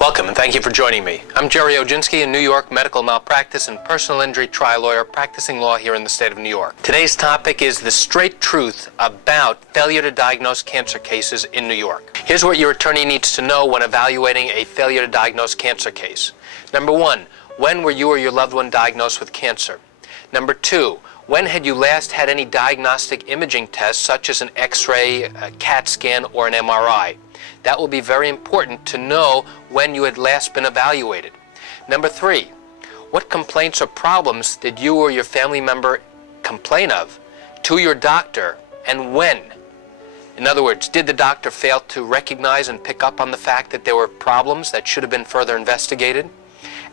Welcome and thank you for joining me. I'm Jerry Oginski, a New York medical malpractice and personal injury trial lawyer practicing law here in the state of New York. Today's topic is the straight truth about failure to diagnose cancer cases in New York. Here's what your attorney needs to know when evaluating a failure to diagnose cancer case. Number one, when were you or your loved one diagnosed with cancer? Number two, when had you last had any diagnostic imaging tests such as an X-ray, a CAT scan, or an MRI? That will be very important to know when you had last been evaluated. Number three, what complaints or problems did you or your family member complain of to your doctor and when? In other words, did the doctor fail to recognize and pick up on the fact that there were problems that should have been further investigated?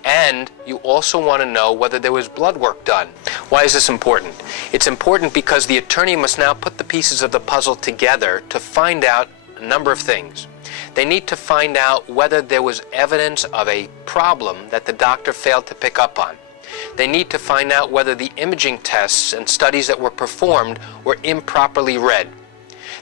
And you also want to know whether there was blood work done. Why is this important? It's important because the attorney must now put the pieces of the puzzle together to find out a number of things. They need to find out whether there was evidence of a problem that the doctor failed to pick up on. They need to find out whether the imaging tests and studies that were performed were improperly read.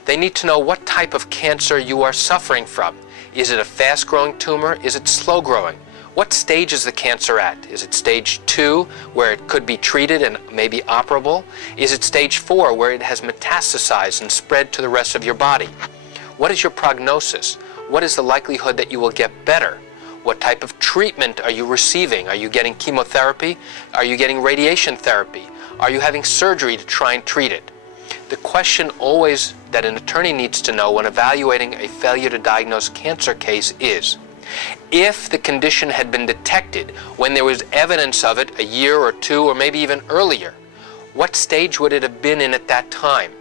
They need to know what type of cancer you are suffering from. Is it a fast-growing tumor? Is it slow-growing? What stage is the cancer at? Is it stage 2, where it could be treated and may be operable? Is it stage 4, where it has metastasized and spread to the rest of your body? What is your prognosis? What is the likelihood that you will get better? What type of treatment are you receiving? Are you getting chemotherapy? Are you getting radiation therapy? Are you having surgery to try and treat it? The question always that an attorney needs to know when evaluating a failure to diagnose cancer case is, if the condition had been detected when there was evidence of it a year or two or maybe even earlier, what stage would it have been in at that time?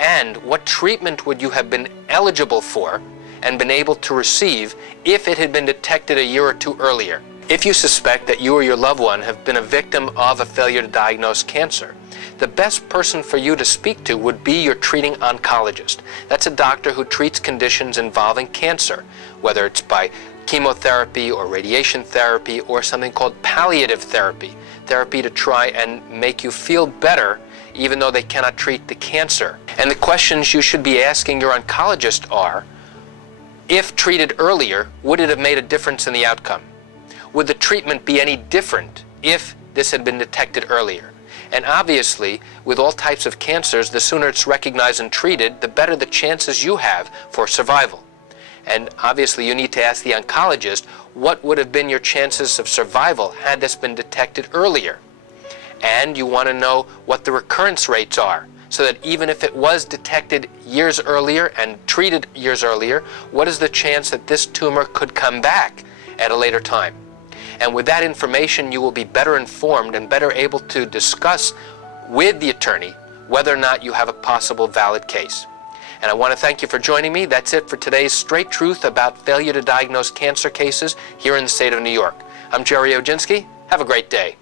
And what treatment would you have been eligible for and been able to receive if it had been detected a year or two earlier? If you suspect that you or your loved one have been a victim of a failure to diagnose cancer, the best person for you to speak to would be your treating oncologist. That's a doctor who treats conditions involving cancer, whether it's by chemotherapy or radiation therapy or something called palliative therapy, therapy to try and make you feel better even though they cannot treat the cancer. And the questions you should be asking your oncologist are, if treated earlier, would it have made a difference in the outcome? Would the treatment be any different if this had been detected earlier? And obviously, with all types of cancers, the sooner it's recognized and treated, the better the chances you have for survival. And obviously, you need to ask the oncologist, what would have been your chances of survival had this been detected earlier? And you want to know what the recurrence rates are, so that even if it was detected years earlier and treated years earlier, what is the chance that this tumor could come back at a later time? And with that information, you will be better informed and better able to discuss with the attorney whether or not you have a possible valid case. And I want to thank you for joining me. That's it for today's Straight Truth about failure to diagnose cancer cases here in the state of New York. I'm Jerry Oginski. Have a great day.